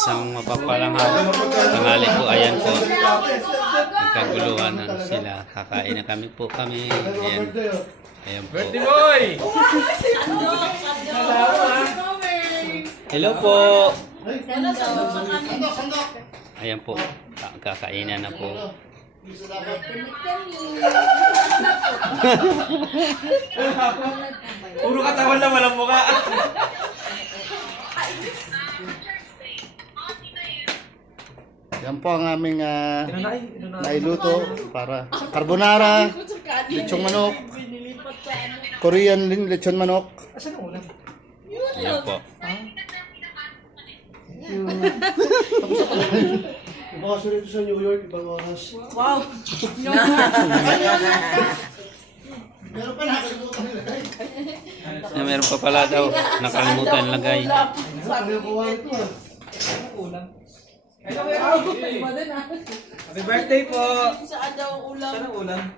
Isang mapapalang tanghali po, ayan po. Nagkaguluhan na sila. Kakain na kami po kami. Ayan. Ayan po. Birthday boy! Hello po. Ayan po. Kakainan na po. Puro katawan na walang mukha. Yan po ang aming nailuto para carbonara, lechong manok, Korean lechon manok. Asan ang ulam? Ayan po. Bukas ulit sa New York, ibang oras. Wow! Meron pa nakalimutan nila. Meron pa pala daw. Nakalimutan lagay. Sabi ko kuha ito ah. Ulam. Happy birthday po! Saan daw ang ulam? Saan ang ulam?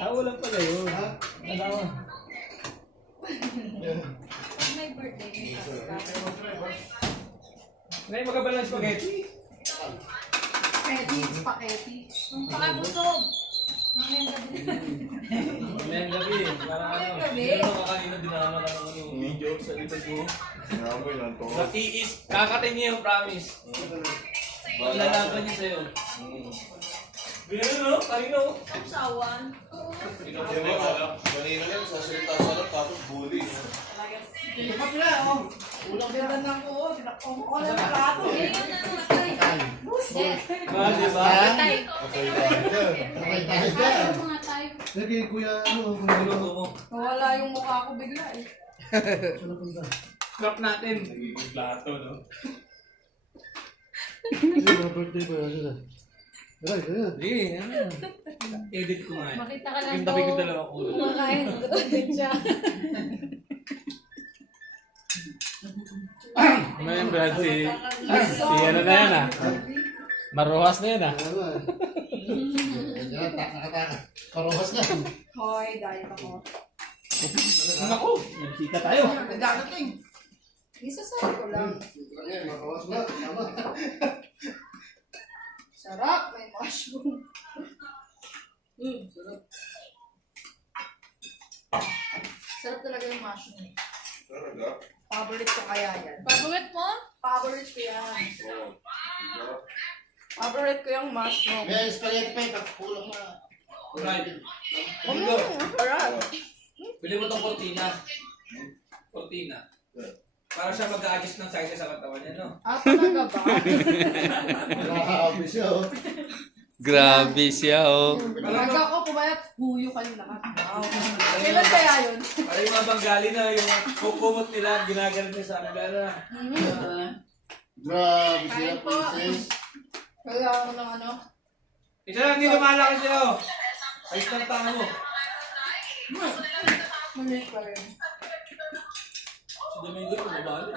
Ulam pala yun. Ano? May birthday ni Ngayon magkabal ng spaghetti. Spaghetti. Ang pakabusog. Mamayang gabi. Mamayang gabi. Parang ano. Meron ako kanina dinama lang ako yung video sa likod ko. Natiis. Kakatin niya yung promise. Maglalaban niya sa'yo. Ganyan no? Kanino? Kapsawan. Kanina lang, sasalita sa lang, tapos bully. Ulang ganda ng oo. Tinakong ko lang ang plato. Ah, di ba? Okay tayo dyan. Lagi kuya ano. Niluto mo. Nawala yung mukha ko bigla eh. Ano punta? Scrap natin. Nagiging plato, no? Hindi mga birthday ko yan sila. Right, ayan. Sige, ano? Edit ko nga. Makita ka lang Yung tabi ko dalawa ko. Kumakain. Gutom siya. Ngayon, Brad, si ano na yan, ah. Maruhas na yan, ah. Ano ah. Yan, nakataka. Karohas na. Hoy, dahil ako. Naku, nagkita tayo. Dadating. Isasay ko lang. Yan, makawas na. Tama. Sarap. May mushroom. Sarap. Sarap talaga yung mushroom. Talaga? Favorite ko kaya yan. Paborito mo? Favorite ko yan. Oo. Favorite ko yung mushroom. May spaghetti pa yung kakulang na. Right. Sarap. Bili mo tong cortina. Cortina. Para siya mag-a-adjust ng size sa katawan niya, no? Ah, talaga ba? Grabe siya oh. Grabe siya, oh. Talaga ako pumayat. Huyo kayo lahat. Wow. Kailan kaya yun? Para yung mga Bengali na yung kukumot nila, ginagalit niya sa Angala. Grabe siya, Kain po. princess. Kaya ako ng ano? Isa lang, hindi lumalaki siya, oh. Ayos ng tanga mo. Maliit pa rin. Si Domingo, kumabali.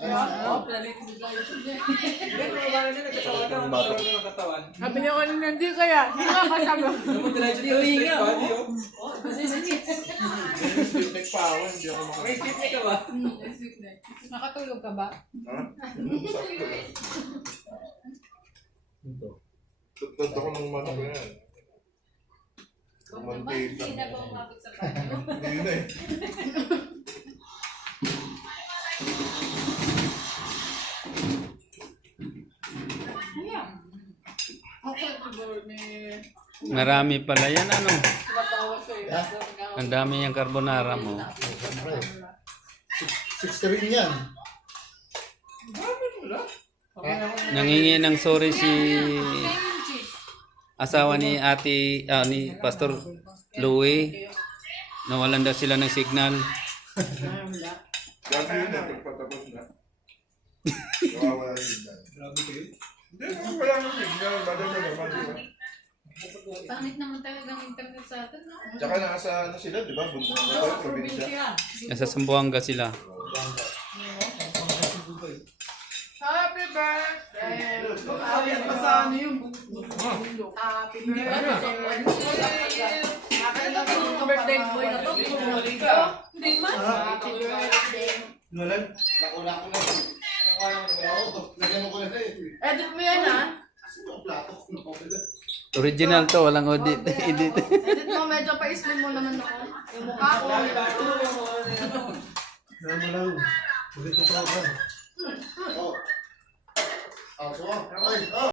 Oo, plalit ko sa YouTube niya. Hindi, kumabali siya, nagkatawan na. Nagkatawan na ng katawan. Sabi niya ko nung hindi kaya. Hindi nga kasama. Ano mo, diretso tayo, straight body, oh. Stiff pa ako, hindi ako May skip niya ka ba? Nakatulog ka ba? Sakto lang. Tutad ako ng manok yan. Mantika. Hindi na ba umabot sa kanya? Hindi na eh. Marami pala yan, ano? Matawa sa'yo. Ang dami yung carbonara mo. Siyempre. 60 rin yan. Nangingi ng sorry si asawa ni ate, ni Pastor Louie. Nawalan daw sila ng signal. Grabe yun eh, pagpatapos na. Nawawala signal. Grabe kayo. Hindi, wala nang signal. Badal na naman, di ba? Pangit naman talaga ng internet sa atin, no? Tsaka nasa ano sila, di ba? Bundok na tayo, probinsya. Nasa Sambuanga sila. Happy birthday! Happy birthday! Happy birthday! Happy birthday boy na to. Bumalik ka. Hindi man. Happy birthday! Lulag? Nakuna ko na. Oo, lagyan mo ko na eh. Edit mo yan ha. Kasi yung plato ko na pabila. Original to, walang audit. Edit. Edit mo, medyo pa-slim mo naman ako. Yung mukha ko. Yan mo lang. Hindi ko pa. Oo. Ah, so, ay,